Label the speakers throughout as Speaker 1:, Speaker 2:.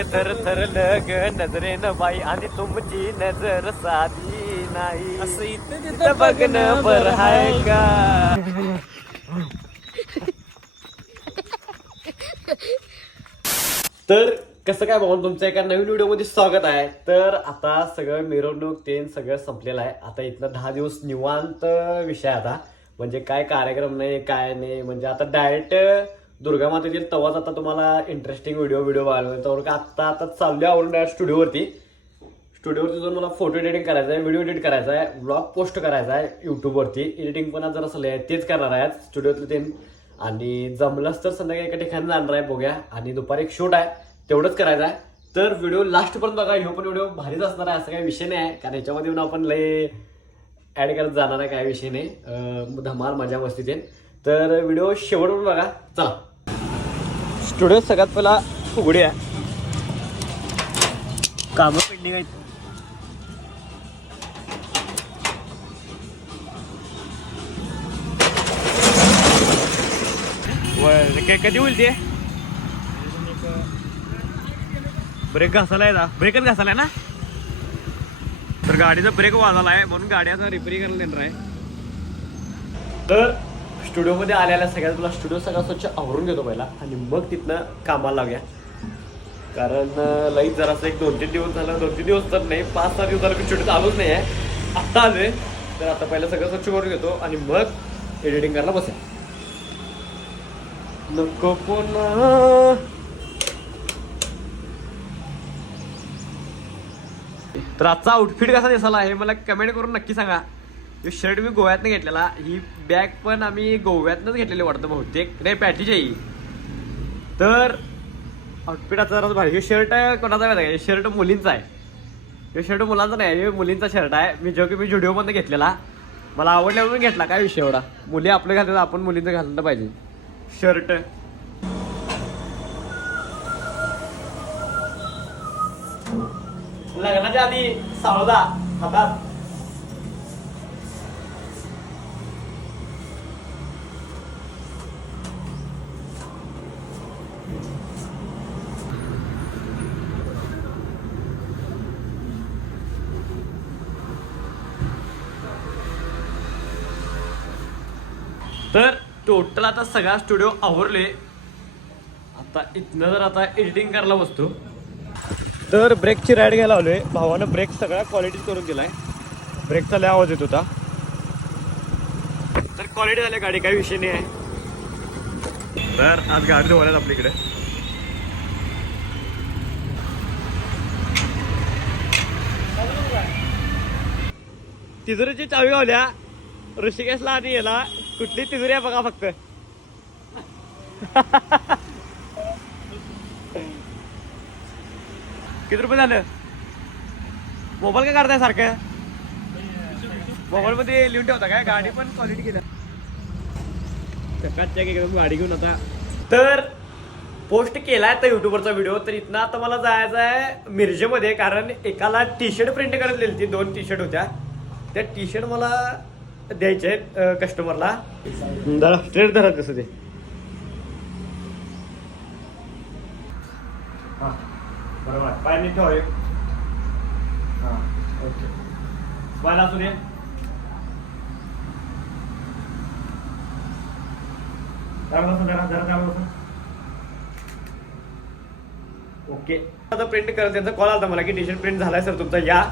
Speaker 1: तर थरलं ग नजरेनं बाई आणि तुमची नजर साधी नाही.
Speaker 2: असं इथं
Speaker 1: तिथं
Speaker 2: तिथं
Speaker 1: बघणं बर हाय का? तर कसं काय बघून तुमच्या एका नवीन व्हिडिओमध्ये स्वागत आहे. तर आता सगळं मिरवणूक ते सगळं संपलेलं आहे. आता इथनं दहा दिवस निवांत विषय आहे आता. म्हणजे काय कार्यक्रम नाही काय नाही. म्हणजे आता डायरेक्ट दुर्गा मातेतील तवाच आता तुम्हाला इंटरेस्टिंग व्हिडिओ व्हिडिओ बघायला मिळेल. का आता आता चालू आवरून डायरेक्ट स्टुडिओवरती स्टुडिओवरती जाऊन मला फोटो एडिटिंग करायचं आहे व्हिडिओ एडिट करायचा आहे ब्लॉग पोस्ट करायचा आहे यूट्यूबवरती एडिटिंग पण जर असलं आहे तेच करणार आहे स्टुडिओतले ते. आणि जमलंच तर संध्याकाळी एका ठिकाणी जाणार आहे बघूया. आणि दुपारी एक शूट आहे तेवढंच करायचं आहे. तर व्हिडिओ लास्टपर्यंत बघा ह्यो पण व्हिडिओ भारीच असणार आहे असं काही विषय नाही आहे. कारण याच्यामध्ये येऊन आपण लय ॲड करत जाणार आहे काय विषय नाही. धमाल मजा मस्ती ते तर व्हिडिओ शेवटवर बघा. चला. स्टुडिओ सगळ्यात पहिला उघडी आहे. कामं पेंडिंग आहेत. काय कधी होईल ते ब्रेक घासायला आहे ब्रेकच घासायला आहे ना? तर गाडीचा ब्रेक वाजायला आहे म्हणून गाड्याचा रिपेरिंग करायला देणार आहे. तर स्टुडिओमध्ये आलेल्या सगळ्यात तुला स्टुडिओ सगळा स्वच्छ आवरून घेतो पहिला. आणि मग तिथनं कामाला लागूया. कारण लाइट जरासं एक दोन तीन दिवस झालं. दोन तीन दिवस तर नाही पाच सहा दिवस झालं मी स्टुडिओ आलोच नाही आहे आत्ता आले तर आता पहिलं सगळं स्वच्छ करून घेतो आणि मग एडिटिंग करायला बसेल नको पुन्हा. तर आजचा आउटफिट कसा दिसाला हे मला कमेंट करून नक्की सांगा. हे शर्ट मी गोव्यातनं घेतलेला. ही बॅग पण आम्ही गोव्यातनंच घेतलेली वाटतं बहुतेक. नाही पॅटीची. आहे ही. तर आउटफिटाचा जरा भारी. हे शर्ट कोणाचा माहिती आहे का? हे शर्ट मुलींचा आहे. हे शर्ट मुलांचा नाही हे मुलींचा शर्ट आहे. मी जो की मी जुडिओमधनं घेतलेला. मला आवडल्या म्हणून घेतला काय विषय एवढा. मुली आपलं घालतात आपण मुलींचं घाललं पाहिजे. शर्ट लग्नाच्या आधी सावदा हातात. तर टोटल आता सगळा स्टुडिओ आवरले. आता इथनं जर आता एडिटिंग करायला बसतो. तर ब्रेकची राईड घ्यायला आलोय. भावानं ब्रेक सगळ्या क्वालिटी करून दिलाय. ब्रेकचा लय आवाज येत होता. तर क्वालिटी झाली गाडी काही विषय नाही आहे. तर आज गाडी धुवायला आपल्याकडे तिजोरीची चावी गावल्या ऋषिकेशला आणि याला कुठली तिजोरी आहे बघा फक्त. किती रुपये झालं? मोबाईल काय काढताय सारखं? मोबाईल मध्ये लिहून ठेवता काय? गाडी पण क्वालिटी केल्या एकदम गाडी घेऊन आता. तर पोस्ट केलाय तर युट्यूबवरचा व्हिडिओ तर इथनं आता मला जायचं आहे मिरजेमध्ये. कारण एकाला टी शर्ट प्रिंट करत दिली ती दोन टी शर्ट होत्या. त्या टी शर्ट मला द्यायचे आहेत कस्टमरला जरा स्ट्रेट धरा कसं ते? हां बरोबर. पाय नीट ठेवा एक. हां ओके. पाय असू दे. ओके. आता प्रिंट कर त्यांचा कॉल आला मला की टी शर्ट प्रिंट झालाय सर तुमचा या.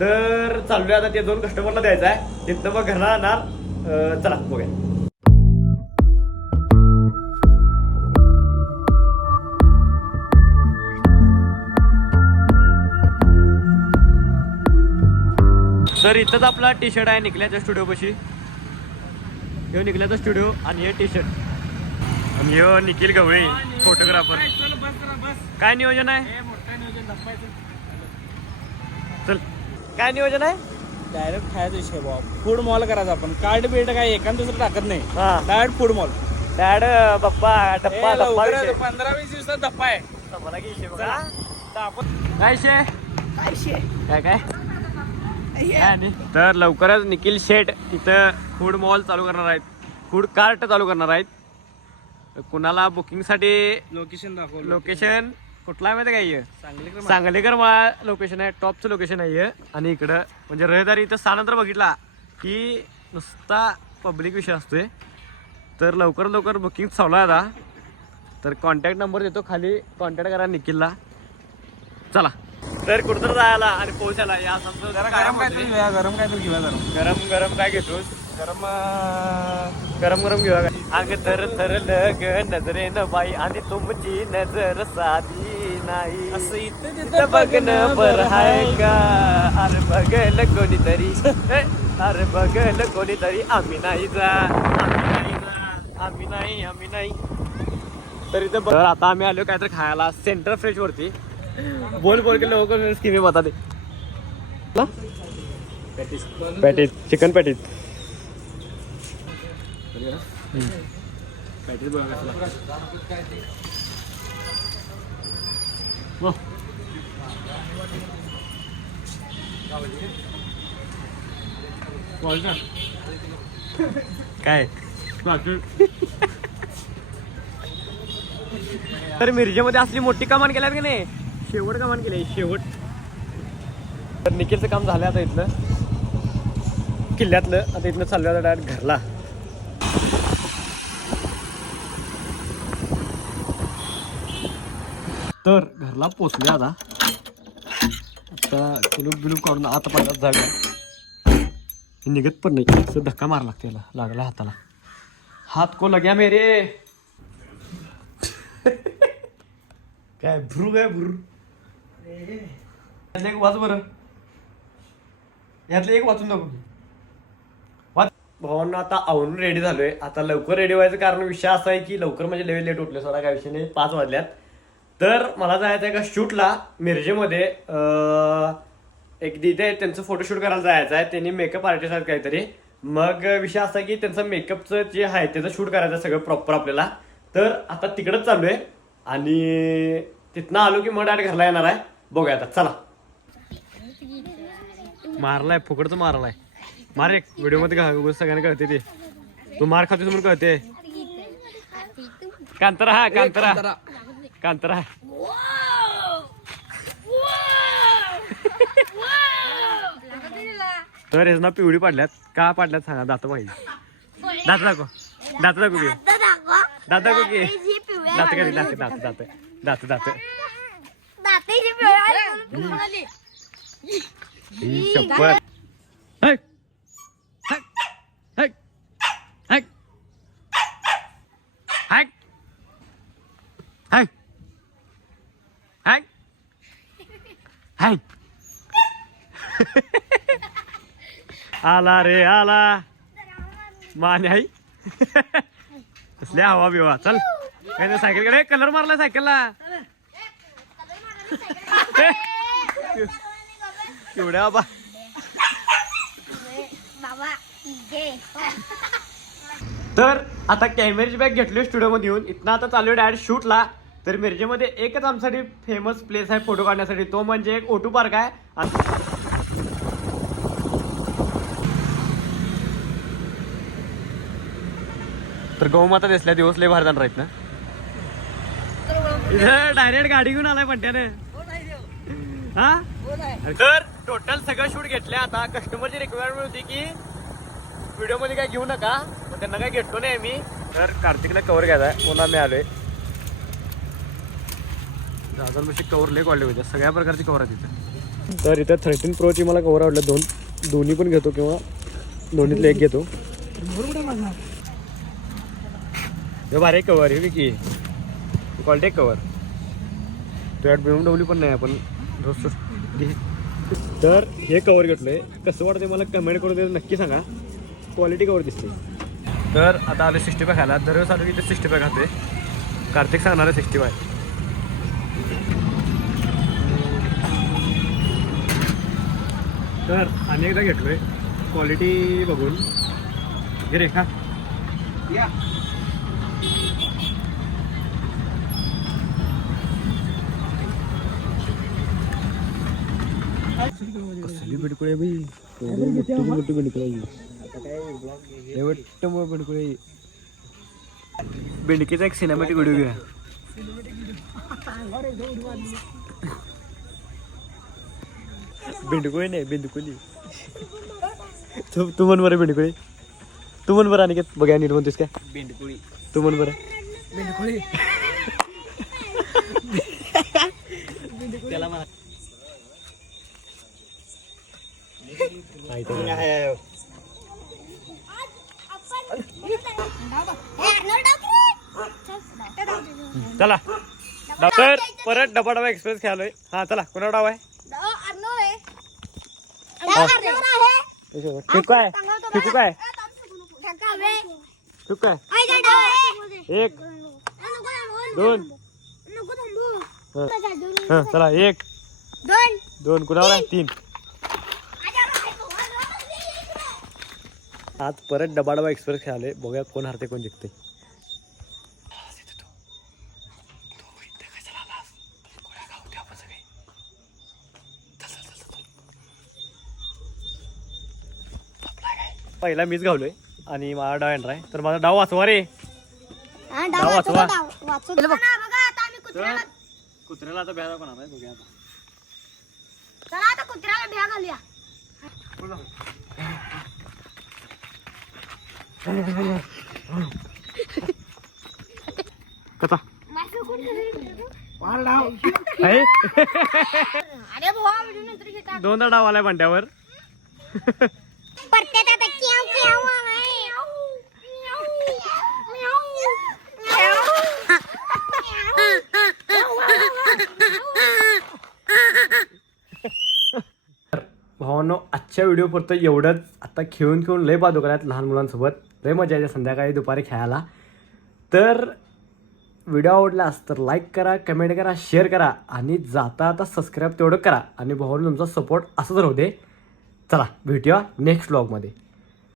Speaker 1: तर चाललोय आता ते दोन कस्टमरला द्यायचा आहे तिथनं मग घरला आणणार. चला बघूया. सर इथंच आपला टी शर्ट आहे निकल्याच्या स्टुडिओ पाशी. ह्यो निकल्याचा स्टुडिओ आणि हे टी शर्ट आणि ह्यो निखिल गवळे फोटोग्राफर काय नियोजन आहे?
Speaker 2: हे
Speaker 1: चल. काय नियोजन आहे?
Speaker 2: डायरेक्ट खायचा विषय बाबा फूड मॉल करायचा आपण. कार्ड बिल्ड काय एकान दुसरं टाकत नाही.
Speaker 1: हा.
Speaker 2: डायरेक्ट फूड मॉल
Speaker 1: डॅड पप्पा डप्पा डप्पा विषय.
Speaker 2: पंधरा वीस दिवसात धप्पा आहे.
Speaker 1: मला की विषय बघा.
Speaker 2: चला तर आपण
Speaker 1: काय विषय? काय काय. तर लवकरच निखिल शेठ इथं फूड मॉल चालू करणार आहेत. फूड कार्ट चालू करणार आहेत. कुणाला बुकिंगसाठी
Speaker 2: लोकेशन दाखवलं
Speaker 1: लोकेशन कुठला आहे माहिती काय
Speaker 2: सांगली
Speaker 1: सांगलीकर मला लोकेशन आहे टॉपचं लोकेशन आहे. आणि इकडं म्हणजे रहदारी इथं स्थानंतर बघितला की नुसता पब्लिक विषय असतोय. तर लवकर लवकर बुकिंग आहे आता. तर कॉन्टॅक्ट नंबर देतो खाली कॉन्टॅक्ट करा निखिलला. चला. तर कुठं जायला आणि पोहोचायला या समजा
Speaker 2: जरा गरम काय गरम काय घेऊया गरम.
Speaker 1: गरम गरम काय घेतोस?
Speaker 2: गरम
Speaker 1: गरम गरम काय? अग तर तर लग नजरे न बाई आणि तुमची नजर साधी नाही.
Speaker 2: असं इथं
Speaker 1: तिथं बघणं बर हाय का? अरे बघल कोणीतरी. अरे बघल कोणीतरी. आम्ही नाही जा आम्ही नाही आम्ही नाही नाही. तर इथं बघ- तर आता आम्ही आलो काहीतरी खायला सेंटर फ्रेश वरती. बोल बोल के लोक स्कीमी बता दे पॅटीस. चिकन बघा. काय? तर मिरजेमध्ये असली मोठी कमान केल्यात की नाही? शेवट कमान केली शेवट. तर निखिलचं काम झालं आता इथलं. किल्ल्यातलं. आता इथनं चाललं आता डायरेक्ट घरला. तर घरला पोचले आता. आता कुलूप बिलूप काढून आता पडतात जागा. निघत पण नाही. असं धक्का मार लागते याला लागला हाताला. हात को लग्या मेरे. काय भ्रू काय भ्रू? एक वाच बरं. यातलं एक वाचून दाखव. वाच. भावांना आता आवरून रेडी झालोय. आता लवकर रेडी व्हायचं कारण विषय असा आहे की लवकर म्हणजे लेवे लेट उठले सोडा काय विषय नाही. पाच वाजल्यात. तर मला जायचं आहे का शूटला मिरजेमध्ये. अं, एक दिदे त्यांचं फोटोशूट करायला जायचं आहे त्यांनी मेकअप आर्टिस्ट आहेत काहीतरी. मग विषय असा की त्यांचं मेकअपचं जे आहे त्याचं शूट करायचं आहे सगळं प्रॉपर आपल्याला. तर आता तिकडंच चालू आहे. आणि तिथनं आलो की मग डायरेक्ट घरला येणार आहे. बघूया आता चला. मारलाय फुकडचं मारलाय. मार एक व्हिडिओमध्ये घा सगळ्यांना कळते ते. तू मार खातोस म्हणून कळते. कांतरा हा कांतरा. कांतरा. तर हेच ना पिवळी पाडल्यात. का पाडल्यात सांगा दात पाहिजे दात दाखव. दात दाखव की. दात दाखव. की. दात कधी दात दात दात. दात दात. ही शपथ. हक. हक. हाय आला रे आला. माने आई. कसल्या हवा बिवा चल. काय नाही सायकलकडे कलर मारला सायकलला. एवढ्या बाबा तर आता कॅमेऱ्याची बॅग घेतली स्टुडिओमध्ये येऊन. इथनं आता चालू आहे डायरेक्ट शूटला तर मिरजेमध्ये एकच आमच्यासाठी फेमस प्लेस आहे फोटो काढण्यासाठी. तो म्हणजे एक ओटू पार्क आहे. तर गौमाता दिसल्या दिवस लय भारी राहत ना? इथं डायरेक्ट गाडी घेऊन आलाय पट्ट्याने. हा? तर टोटल सगळं शूट घेतले आता. कस्टमरची रिक्वायरमेंट होती की व्हिडिओमध्ये काय घेऊ नका. त्यांना काय घेतलो नाही मी तर कार्तिकला कवर घ्यायचा आहे. म्हणून आम्ही आलोय. हजार कवर लय सगळ्या प्रकारची कवर आहेत तर इथं थर्टीन प्रोची मला कवर आवडलं. दोन दोन्ही पण घेतो किंवा दोन्हीतलं एक घेतो. हे भारी कवर हे की. क्वालिटी कवर तुझ्यात बिम डवली पण नाही आपण रोज. तर हे कवर घेतलंय. कसं वाटतंय मला कमेंट करून दे नक्की सांगा. क्वालिटी कवर दिसते. तर आता आले सिक्स्टी फाय खायला. दरवेळेस आलो की इथे सिक्स्टी फाय खाते कार्तिक सांगणार आहे सिक्स्टी फाय तर आणि एकदा घेतलोय. क्वालिटी बघून. घे रेखा.
Speaker 2: या.
Speaker 1: कसली बिडकुळे बाई? मोठी बिडकुळे बिडकुळे बिंडकीचा एक सिनेमॅटिक व्हिडिओ घ्या बिंडकुळी नाही बिंडकुली तू तू म्हण बरं बिंडकुळी तू म्हण बरं आणि बघा नीट म्हणतेस काय?
Speaker 2: बेंडकुळी
Speaker 1: तू म्हण बरं.
Speaker 2: बेंडकुळी
Speaker 1: त्याला. चला तर परत डबा डबा एक्सप्रेस खेळालोय. हा चला. कोणा डाव आहे? हो. ठीक काय ठीक काय ठीक काय एक दोन चला एक.
Speaker 3: दोन
Speaker 1: दोन कुणावर आहे? तीन. आज परत डबा डबा एक्सप्रेस खेळाले. बघूया कोण हरते कोण जिंकते. पहिला मीच गावलोय आणि माझा डाव येणार आहे. तर माझा डाव वाचवा रे. डाव वाचवा
Speaker 3: बघा. आता आम्ही कुत्र्याला
Speaker 1: कुत्र्याला आता ब्यादा कोणा बघूया आता.
Speaker 3: चला आता कुत्र्याला भ्या घालूया.
Speaker 1: कसा
Speaker 3: अरे भावा नंतर
Speaker 1: दोनदा डाव आलाय भांड्यावर
Speaker 3: परत्यात आता क्याव क्याव
Speaker 1: भावांनो आजच्या व्हिडिओ फक्त एवढंच. आता खेळून खेळून लय बाजू करायत लहान मुलांसोबत. लय मजा येते संध्याकाळी दुपारी खेळायला. तर व्हिडिओ आवडलास तर लाईक करा कमेंट करा शेअर करा आणि जाता आता सबस्क्राईब तेवढं करा. आणि भावांनो तुमचा सपोर्ट असंच राहू दे. चला भेटूया नेक्स्ट ब्लॉगमध्ये